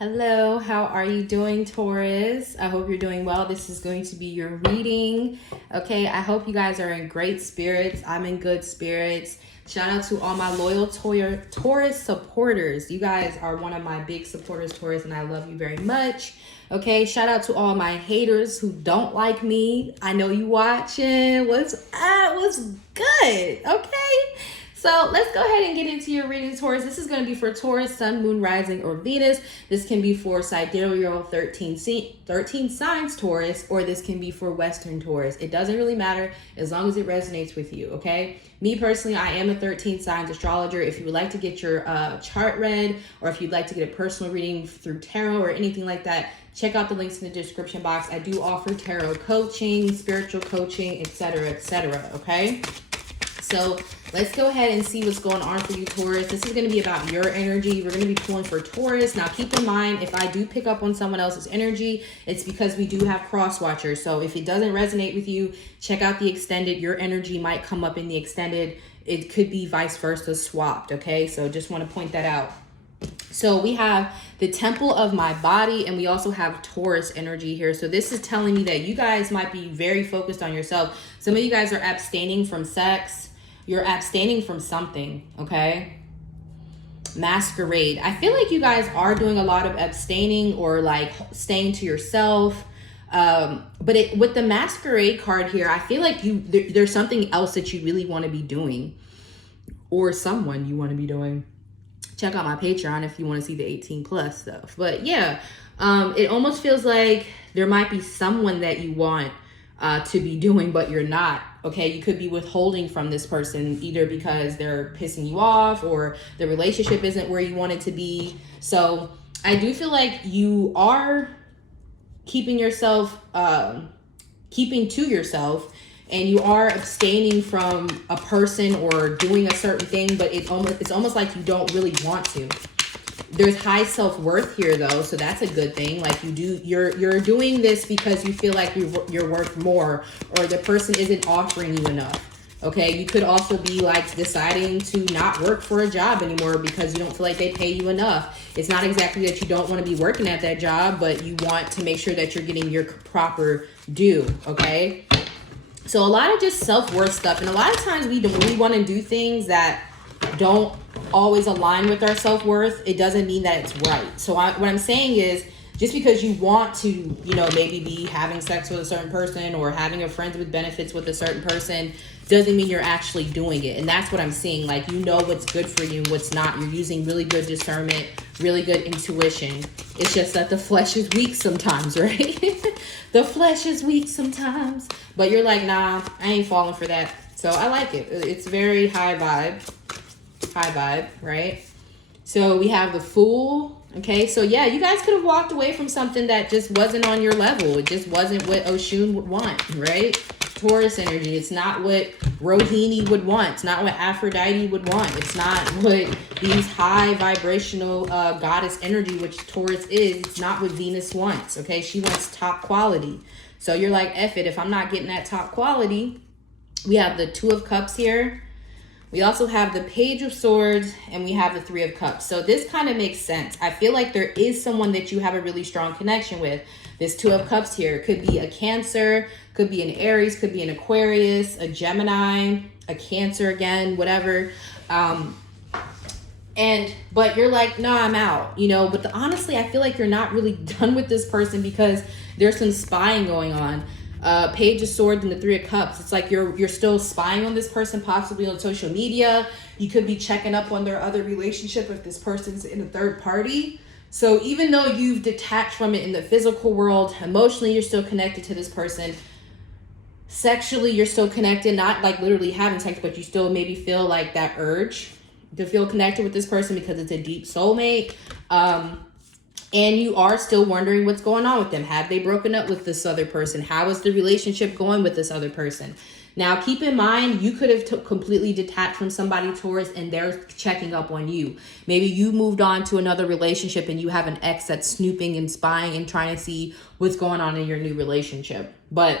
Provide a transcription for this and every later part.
Hello, how are you doing, Taurus? I hope you're doing well. This is going to be your reading. Okay, I hope you guys are in great spirits. I'm in good spirits. Shout out to all my loyal Taurus supporters. You guys are one of my big supporters, Taurus, and I love you very much. Okay, shout out to all my haters who don't like me. I know you watching. What's up? What's good? Okay. So let's go ahead and get into your reading, Taurus. This is going to be for Taurus, Sun, Moon, Rising, or Venus. This can be for sidereal 13 signs, Taurus, or this can be for Western Taurus. It doesn't really matter as long as it resonates with you, okay? Me personally, I am a 13 signs astrologer. If you would like to get your chart read, or if you'd like to get a personal reading through tarot or anything like that, check out the links in the description box. I do offer tarot coaching, spiritual coaching, etc., okay? So let's go ahead and see what's going on for you, Taurus. This is going to be about your energy. We're going to be pulling for Taurus. Now, keep in mind, if I do pick up on someone else's energy, it's because we do have cross watchers. So if it doesn't resonate with you, check out the extended. Your energy might come up in the extended. It could be vice versa swapped, okay? So just want to point that out. So we have the temple of my body, and we also have Taurus energy here. So this is telling me that you guys might be very focused on yourself. Some of you guys are abstaining from sex. You're abstaining from something, okay? Masquerade. I feel like you guys are doing a lot of abstaining or like staying to yourself. But with the masquerade card here, I feel like there's something else that you really want to be doing, or someone you want to be doing. Check out my Patreon if you want to see the 18 plus stuff. But yeah, it almost feels like there might be someone that you want to be doing, but you're not. Okay, you could be withholding from this person either because they're pissing you off or the relationship isn't where you want it to be. So I do feel like you are keeping yourself, keeping to yourself, and you are abstaining from a person or doing a certain thing, but it's almost like you don't really want to. There's high self-worth here though, so that's a good thing. Like you're doing this because you feel like you're worth more, or the person isn't offering you enough. Okay, you could also be like deciding to not work for a job anymore because you don't feel like they pay you enough. It's not exactly that you don't want to be working at that job, but you want to make sure that you're getting your proper due, okay? So a lot of just self-worth stuff, and a lot of times when we want to do things that don't always align with our self-worth, it doesn't mean that it's right. So what I'm saying is, just because you want to, you know, maybe be having sex with a certain person or having a friends with benefits with a certain person doesn't mean you're actually doing it. And that's what I'm seeing. Like, you know what's good for you, what's not. You're using really good discernment, really good intuition. It's just that the flesh is weak sometimes, right? The flesh is weak sometimes. But you're like, nah, I ain't falling for that. So I like it. It's very high vibe, right? So we have the Fool. Okay, so yeah, you guys could have walked away from something that just wasn't on your level. It just wasn't what Oshun would want, right? Taurus energy. It's not what Rohini would want. It's not what Aphrodite would want. It's not what these high vibrational goddess energy, which Taurus is. It's not what Venus wants, okay? She wants top quality. So you're like, F it, if I'm not getting that top quality. We have the Two of Cups here. We also have the Page of Swords, and we have the Three of Cups. So this kind of makes sense. I feel like there is someone that you have a really strong connection with. This Two of Cups here could be a Cancer, could be an Aries, could be an Aquarius, a Gemini, a Cancer again, whatever. But you're like, no, I'm out, you know. But honestly, I feel like you're not really done with this person because there's some spying going on. Page of Swords and the Three of Cups. It's like you're still spying on this person, possibly on social media. You could be checking up on their other relationship if this person's in a third party. So even though you've detached from it in the physical world, emotionally you're still connected to this person. Sexually you're still connected, not like literally having sex, but you still maybe feel like that urge to feel connected with this person because it's a deep soulmate. And you are still wondering what's going on with them. Have they broken up with this other person? How is the relationship going with this other person? Now, keep in mind, you could have completely detached from somebody, Taurus, and they're checking up on you. Maybe you moved on to another relationship and you have an ex that's snooping and spying and trying to see what's going on in your new relationship. But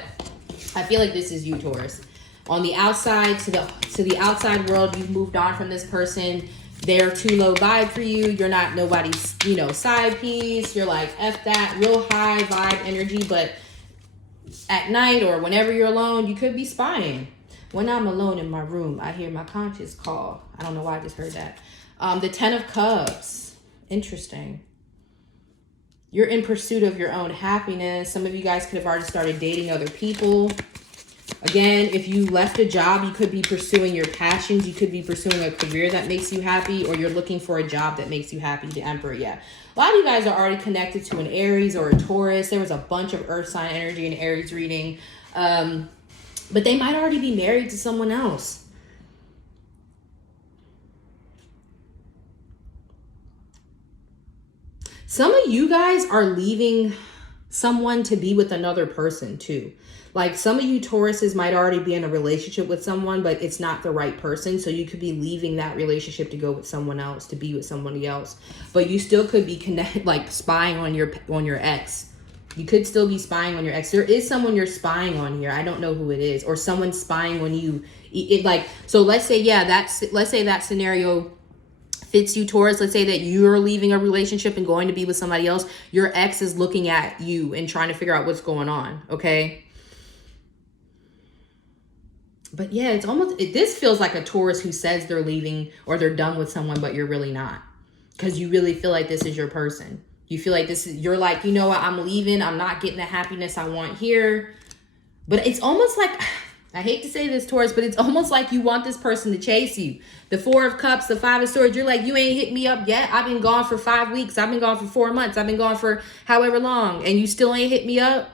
I feel like this is you, Taurus. On the outside, to the outside world, you've moved on from this person. they're too low vibe for you. You're not nobody's, you know, side piece. You're like, F that, real high vibe energy. But at night or whenever you're alone, you could be spying. When I'm alone in my room, I hear my conscience call. I don't know why I just heard that. The 10 of Cups. Interesting. You're in pursuit of your own happiness. Some of you guys could have already started dating other people. Again, if you left a job, you could be pursuing your passions. You could be pursuing a career that makes you happy, or you're looking for a job that makes you happy. The Emperor, yeah. A lot of you guys are already connected to an Aries or a Taurus. There was a bunch of earth sign energy in Aries reading. But they might already be married to someone else. Some of you guys are leaving someone to be with another person too. Like some of you Tauruses might already be in a relationship with someone, but it's not the right person. So you could be leaving that relationship to go with someone else, to be with somebody else. But you still could be like spying on your ex. You could still be spying on your ex. There is someone you're spying on here. I don't know who it is, or someone spying on you. So let's say, let's say that scenario fits you, Taurus. Let's say that you're leaving a relationship and going to be with somebody else. Your ex is looking at you and trying to figure out what's going on. Okay. But yeah, it's almost, this feels like a Taurus who says they're leaving or they're done with someone, but you're really not. Because you really feel like this is your person. You feel like you're like, you know what, I'm leaving. I'm not getting the happiness I want here. But it's almost like, I hate to say this, Taurus, but it's almost like you want this person to chase you. The 4 of Cups, the 5 of Swords, you're like, you ain't hit me up yet. I've been gone for 5 weeks. I've been gone for 4 months. I've been gone for however long. And you still ain't hit me up.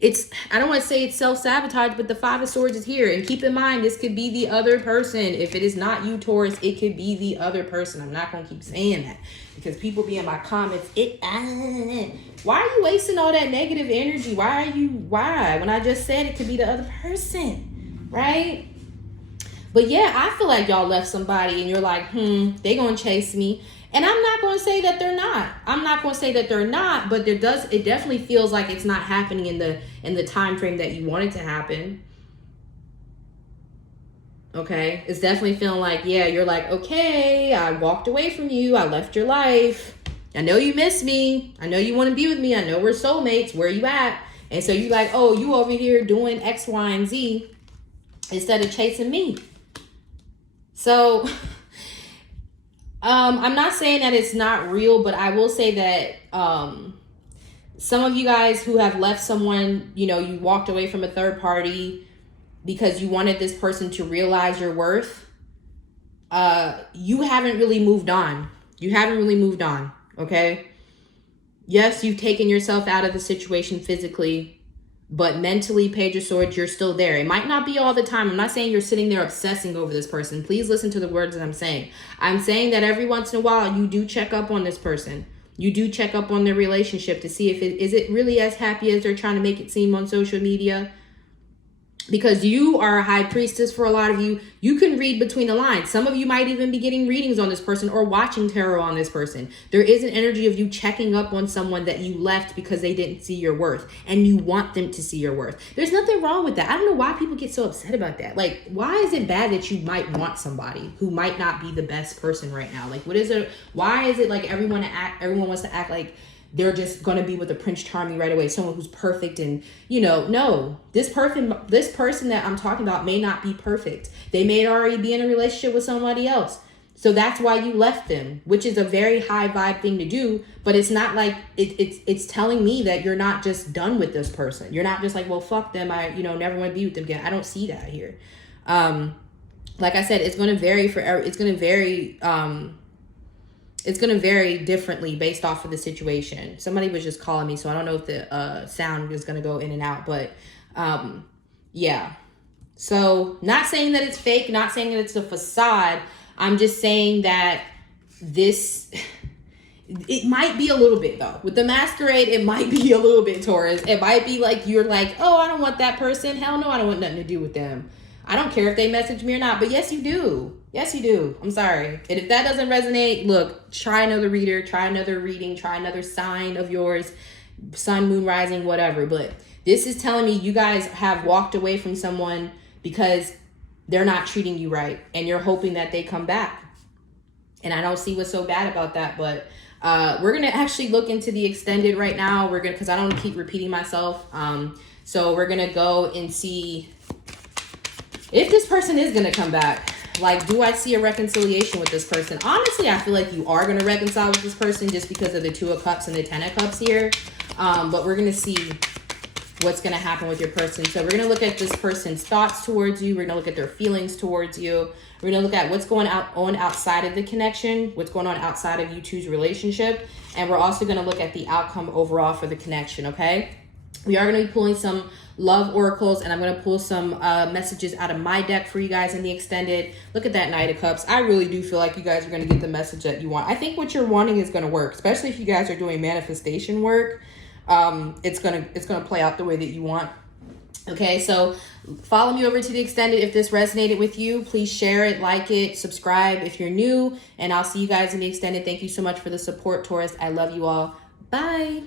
I don't want to say it's self-sabotage, but the 5 of Swords is here. And keep in mind, this could be the other person. If it is not you, Taurus, it could be the other person. I'm not going to keep saying that because people be in my comments. Why are you wasting all that negative energy? Why? When I just said it could be the other person, right? But yeah, I feel like y'all left somebody and you're like, they going to chase me. And I'm not going to say that they're not. I'm not going to say that they're not, but it definitely feels like it's not happening in the time frame that you want it to happen. Okay? It's definitely feeling like, yeah, you're like, okay, I walked away from you. I left your life. I know you miss me. I know you want to be with me. I know we're soulmates. Where you at? And so you're like, oh, you over here doing X, Y, and Z instead of chasing me. So I'm not saying that it's not real, but I will say that some of you guys who have left someone, you know, you walked away from a third party because you wanted this person to realize your worth. You haven't really moved on. You haven't really moved on, okay? Yes, you've taken yourself out of the situation physically, but mentally, Page of Swords, you're still there. It might not be all the time. I'm not saying you're sitting there obsessing over this person. Please listen to the words that I'm saying. I'm saying that every once in a while, you do check up on this person. You do check up on their relationship to see if is it really as happy as they're trying to make it seem on social media. Because you are a high priestess for a lot of you. You can read between the lines. Some of you might even be getting readings on this person or watching tarot on this person. There is an energy of you checking up on someone that you left because they didn't see your worth. And you want them to see your worth. There's nothing wrong with that. I don't know why people get so upset about that. Like, why is it bad that you might want somebody who might not be the best person right now? Like, what is it? Why is it like everyone wants to act like they're just going to be with a Prince Charming right away, someone who's perfect? And, you know, no, this person that I'm talking about may not be perfect. They may already be in a relationship with somebody else. So that's why you left them, which is a very high vibe thing to do. But it's not like it's telling me that you're not just done with this person. You're not just like, well, fuck them. I, never want to be with them again. I don't see that here. Like I said, it's going to vary it's going to vary differently based off of the situation. Somebody was just calling me, so I don't know if the sound is going to go in and out, but yeah. So not saying that it's fake, not saying that it's a facade. I'm just saying that it might be a little bit though. With the masquerade, it might be a little bit, Taurus. It might be like you're like, oh, I don't want that person. Hell no, I don't want nothing to do with them. I don't care if they message me or not, but yes, you do. Yes, you do. I'm sorry. And if that doesn't resonate, look, try another reader, try another reading, try another sign of yours, sun, moon, rising, whatever. But this is telling me you guys have walked away from someone because they're not treating you right and you're hoping that they come back. And I don't see what's so bad about that, but we're gonna actually look into the extended right now. We're gonna, because I don't keep repeating myself. So we're gonna go and see if this person is gonna come back. Like, do I see a reconciliation with this person? Honestly, I feel like you are gonna reconcile with this person just because of the 2 of Cups and the 10 of Cups here. But we're gonna see what's going to happen with your person. So we're going to look at this person's thoughts towards you. We're going to look at their feelings towards you. We're going to look at what's going on outside of the connection, what's going on outside of you two's relationship. And we're also going to look at the outcome overall for the connection, okay? We are going to be pulling some love oracles, and I'm going to pull some messages out of my deck for you guys in the extended. Look at that Knight of Cups. I really do feel like you guys are going to get the message that you want. I think what you're wanting is going to work, especially if you guys are doing manifestation work. It's gonna play out the way that you want. Okay, so follow me over to the extended if this resonated with you. Please share it, like it, subscribe if you're new, and I'll see you guys in the extended. Thank you so much for the support, Taurus. I love you all. Bye.